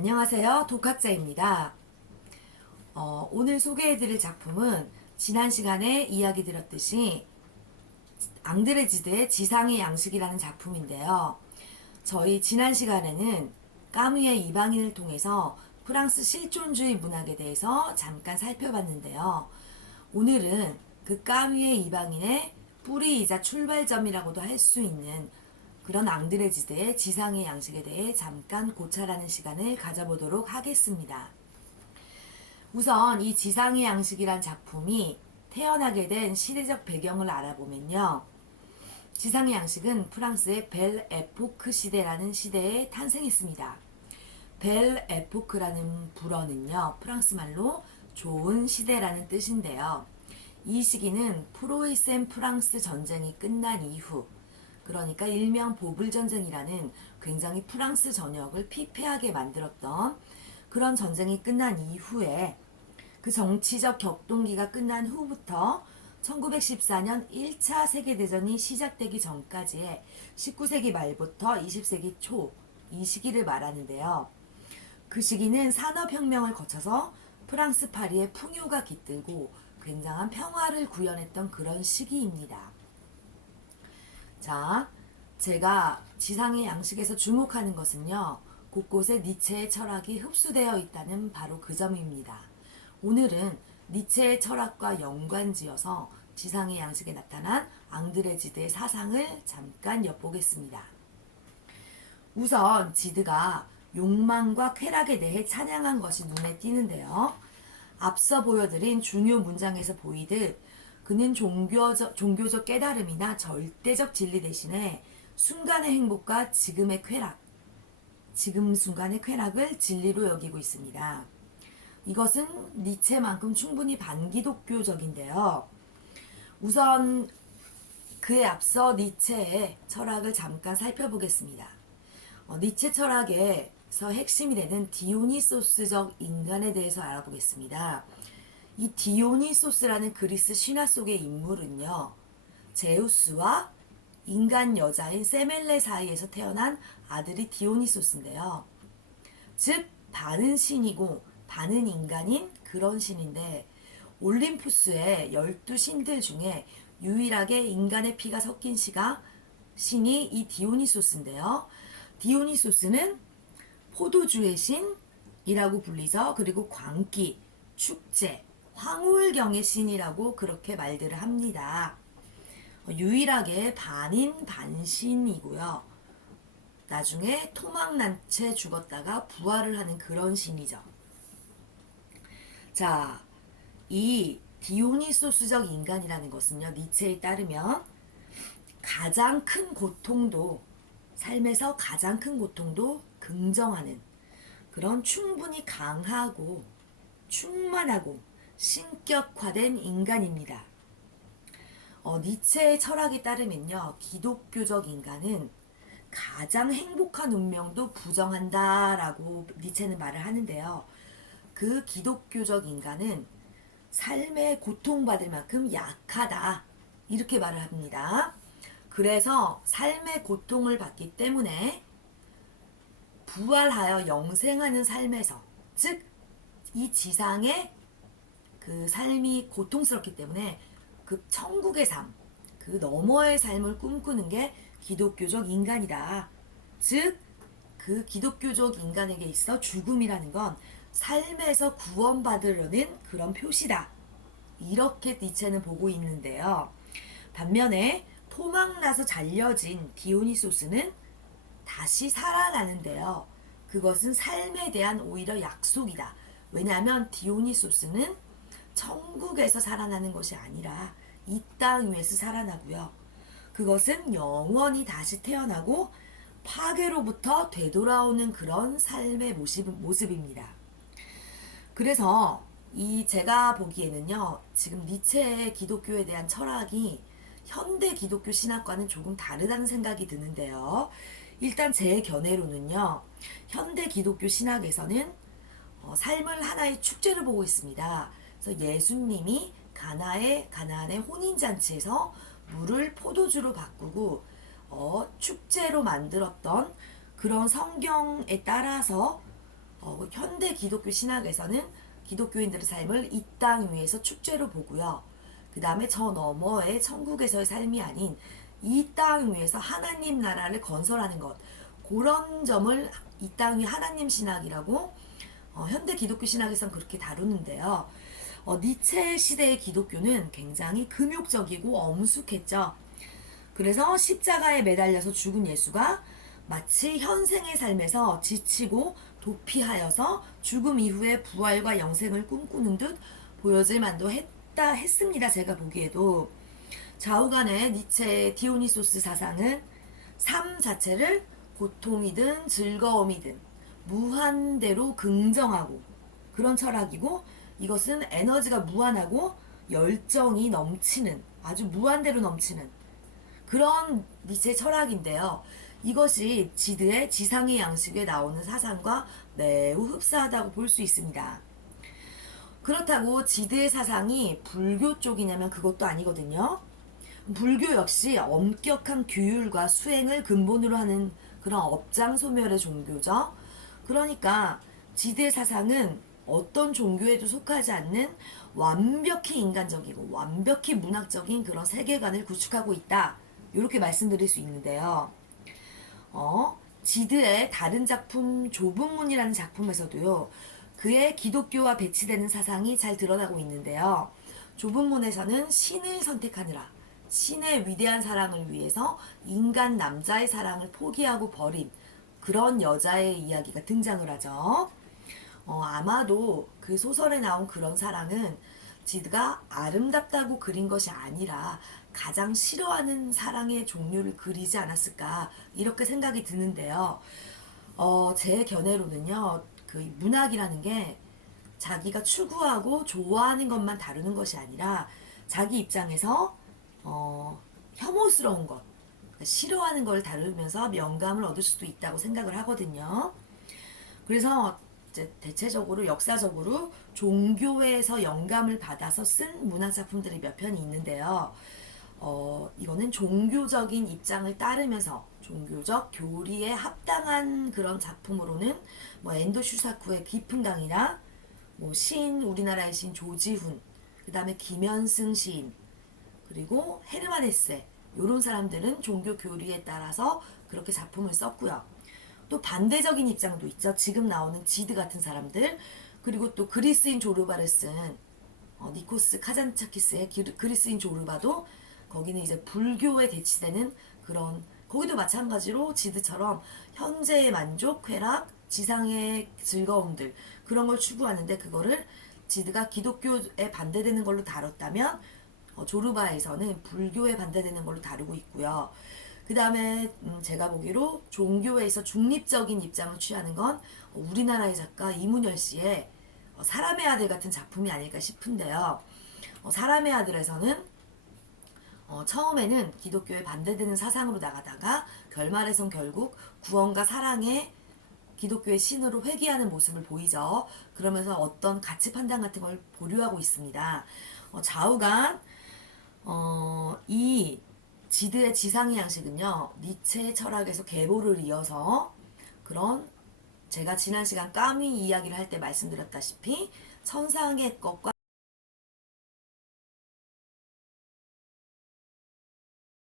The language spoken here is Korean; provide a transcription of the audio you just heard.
안녕하세요. 독학자입니다. 오늘 소개해드릴 작품은 지난 시간에 이야기 드렸듯이 앙드레지드의 지상의 양식이라는 작품인데요. 저희 지난 시간에는 까뮈의 이방인을 통해서 프랑스 실존주의 문학에 대해서 잠깐 살펴봤는데요. 오늘은 그 까뮈의 이방인의 뿌리이자 출발점이라고도 할 수 있는 그런 앙드레지드의 지상의 양식에 대해 잠깐 고찰하는 시간을 가져보도록 하겠습니다. 우선 이 지상의 양식이란 작품이 태어나게 된 시대적 배경을 알아보면요. 지상의 양식은 프랑스의 벨 에포크 시대라는 시대에 탄생했습니다. 벨 에포크라는 불어는요, 프랑스 말로 좋은 시대라는 뜻인데요. 이 시기는 프로이센 프랑스 전쟁이 끝난 이후, 그러니까 일명 보블 전쟁이라는 굉장히 프랑스 전역을 피폐하게 만들었던 그런 전쟁이 끝난 이후에 그 정치적 격동기가 끝난 후부터 1914년 1차 세계대전이 시작되기 전까지의 19세기 말부터 20세기 초 이 시기를 말하는데요. 그 시기는 산업혁명을 거쳐서 프랑스 파리의 풍요가 깃들고 굉장한 평화를 구현했던 그런 시기입니다. 자, 제가 지상의 양식에서 주목하는 것은요, 곳곳에 니체의 철학이 흡수되어 있다는 바로 그 점입니다. 오늘은 니체의 철학과 연관지어서 지상의 양식에 나타난 앙드레지드의 사상을 잠깐 엿보겠습니다. 우선 지드가 욕망과 쾌락에 대해 찬양한 것이 눈에 띄는데요. 앞서 보여드린 중요 문장에서 보이듯 그는 종교적 깨달음이나 절대적 진리 대신에 순간의 행복과 지금의 쾌락, 지금 순간의 쾌락을 진리로 여기고 있습니다. 이것은 니체만큼 충분히 반기독교적인데요. 우선 그에 앞서 니체의 철학을 잠깐 살펴보겠습니다. 니체 철학에서 핵심이 되는 디오니소스적 인간에 대해서 알아보겠습니다. 이 디오니소스라는 그리스 신화 속의 인물은요, 제우스와 인간 여자인 세멜레 사이에서 태어난 아들이 디오니소스인데요. 즉 반은 신이고 반은 인간인 그런 신인데, 올림푸스의 12신들 중에 유일하게 인간의 피가 섞인 신이 이 디오니소스인데요. 디오니소스는 포도주의 신이라고 불리죠. 그리고 광기, 축제, 황홀경의 신이라고 그렇게 말들을 합니다. 유일하게 반인 반신이고요. 나중에 토막난 채 죽었다가 부활을 하는 그런 신이죠. 자, 이 디오니소스적 인간이라는 것은요, 니체에 따르면 가장 큰 고통도, 삶에서 가장 큰 고통도 긍정하는 그런 충분히 강하고 충만하고 신격화된 인간입니다. 니체의 철학에 따르면요, 기독교적 인간은 가장 행복한 운명도 부정한다라고 니체는 말을 하는데요. 그 기독교적 인간은 삶의 고통받을 만큼 약하다, 이렇게 말을 합니다. 그래서 삶의 고통을 받기 때문에 부활하여 영생하는 삶에서, 즉 이 지상의 그 삶이 고통스럽기 때문에 그 천국의 삶, 그 너머의 삶을 꿈꾸는 게 기독교적 인간이다. 즉 그 기독교적 인간에게 있어 죽음이라는 건 삶에서 구원받으려는 그런 표시다. 이렇게 니체는 보고 있는데요. 반면에 토막나서 잘려진 디오니소스는 다시 살아나는데요. 그것은 삶에 대한 오히려 약속이다. 왜냐하면 디오니소스는 천국에서 살아나는 것이 아니라 이 땅 위에서 살아나고요. 그것은 영원히 다시 태어나고 파괴로부터 되돌아오는 그런 삶의 모습입니다. 그래서 제가 보기에는요, 지금 니체의 기독교에 대한 철학이 현대 기독교 신학과는 조금 다르다는 생각이 드는데요. 일단 제 견해로는요, 현대 기독교 신학에서는 삶을 하나의 축제를 보고 있습니다. 그래서 예수님이 가나안의 혼인잔치에서 물을 포도주로 바꾸고 축제로 만들었던 그런 성경에 따라서 현대 기독교 신학에서는 기독교인들의 삶을 이 땅 위에서 축제로 보고요. 그 다음에 저 너머의 천국에서의 삶이 아닌 이 땅 위에서 하나님 나라를 건설하는 것, 그런 점을 이 땅 위 하나님 신학이라고 현대 기독교 신학에서는 그렇게 다루는데요. 니체 시대의 기독교는 굉장히 금욕적이고 엄숙했죠. 그래서 십자가에 매달려서 죽은 예수가 마치 현생의 삶에서 지치고 도피하여서 죽음 이후에 부활과 영생을 꿈꾸는 듯 보여질 만도 했습니다. 제가 보기에도. 좌우간의 니체의 디오니소스 사상은 삶 자체를 고통이든 즐거움이든 무한대로 긍정하고 그런 철학이고, 이것은 에너지가 무한하고 열정이 넘치는, 아주 무한대로 넘치는 그런 니체의 철학인데요. 이것이 지드의 지상의 양식에 나오는 사상과 매우 흡사하다고 볼 수 있습니다. 그렇다고 지드의 사상이 불교 쪽이냐면 그것도 아니거든요. 불교 역시 엄격한 규율과 수행을 근본으로 하는 그런 업장소멸의 종교죠. 그러니까 지드의 사상은 어떤 종교에도 속하지 않는 완벽히 인간적이고 완벽히 문학적인 그런 세계관을 구축하고 있다. 이렇게 말씀드릴 수 있는데요. 지드의 다른 작품 좁은 문이라는 작품에서도요. 그의 기독교와 배치되는 사상이 잘 드러나고 있는데요. 좁은 문에서는 신을 선택하느라 신의 위대한 사랑을 위해서 인간 남자의 사랑을 포기하고 버린 그런 여자의 이야기가 등장을 하죠. 아마도 그 소설에 나온 그런 사랑은 지드가 아름답다고 그린 것이 아니라 가장 싫어하는 사랑의 종류를 그리지 않았을까 이렇게 생각이 드는데요. 제 견해로는요. 그 문학이라는 게 자기가 추구하고 좋아하는 것만 다루는 것이 아니라 자기 입장에서 혐오스러운 것, 그러니까 싫어하는 걸 다루면서 명감을 얻을 수도 있다고 생각을 하거든요. 그래서 이제 대체적으로 역사적으로 종교에서 영감을 받아서 쓴 문학 작품들이 몇 편이 있는데요. 이거는 종교적인 입장을 따르면서 종교적 교리에 합당한 그런 작품으로는 뭐 엔도 슈사쿠의 깊은 강이나 뭐 시인, 우리나라의 시인 조지훈, 그 다음에 김현승 시인, 그리고 헤르만 헤세, 이런 사람들은 종교 교리에 따라서 그렇게 작품을 썼고요. 또 반대적인 입장도 있죠. 지금 나오는 지드 같은 사람들, 그리고 또 그리스인 조르바를 쓴 니코스 카잔차키스의 그리스인 조르바도 거기는 이제 불교에 대치되는 그런, 거기도 마찬가지로 지드처럼 현재의 만족, 쾌락, 지상의 즐거움들 그런 걸 추구하는데, 그거를 지드가 기독교에 반대되는 걸로 다뤘다면 조르바에서는 불교에 반대되는 걸로 다루고 있고요. 그 다음에 제가 보기로 종교에서 중립적인 입장을 취하는 건 우리나라의 작가 이문열 씨의 사람의 아들 같은 작품이 아닐까 싶은데요. 사람의 아들에서는 처음에는 기독교에 반대되는 사상으로 나가다가 결말에선 결국 구원과 사랑의 기독교의 신으로 회귀하는 모습을 보이죠. 그러면서 어떤 가치 판단 같은 걸 보류하고 있습니다. 좌우간 이 지드의 지상의 양식은요, 니체의 철학에서 계보를 이어서 그런, 제가 지난 시간 까미 이야기를 할 때 말씀드렸다시피 천상의 것과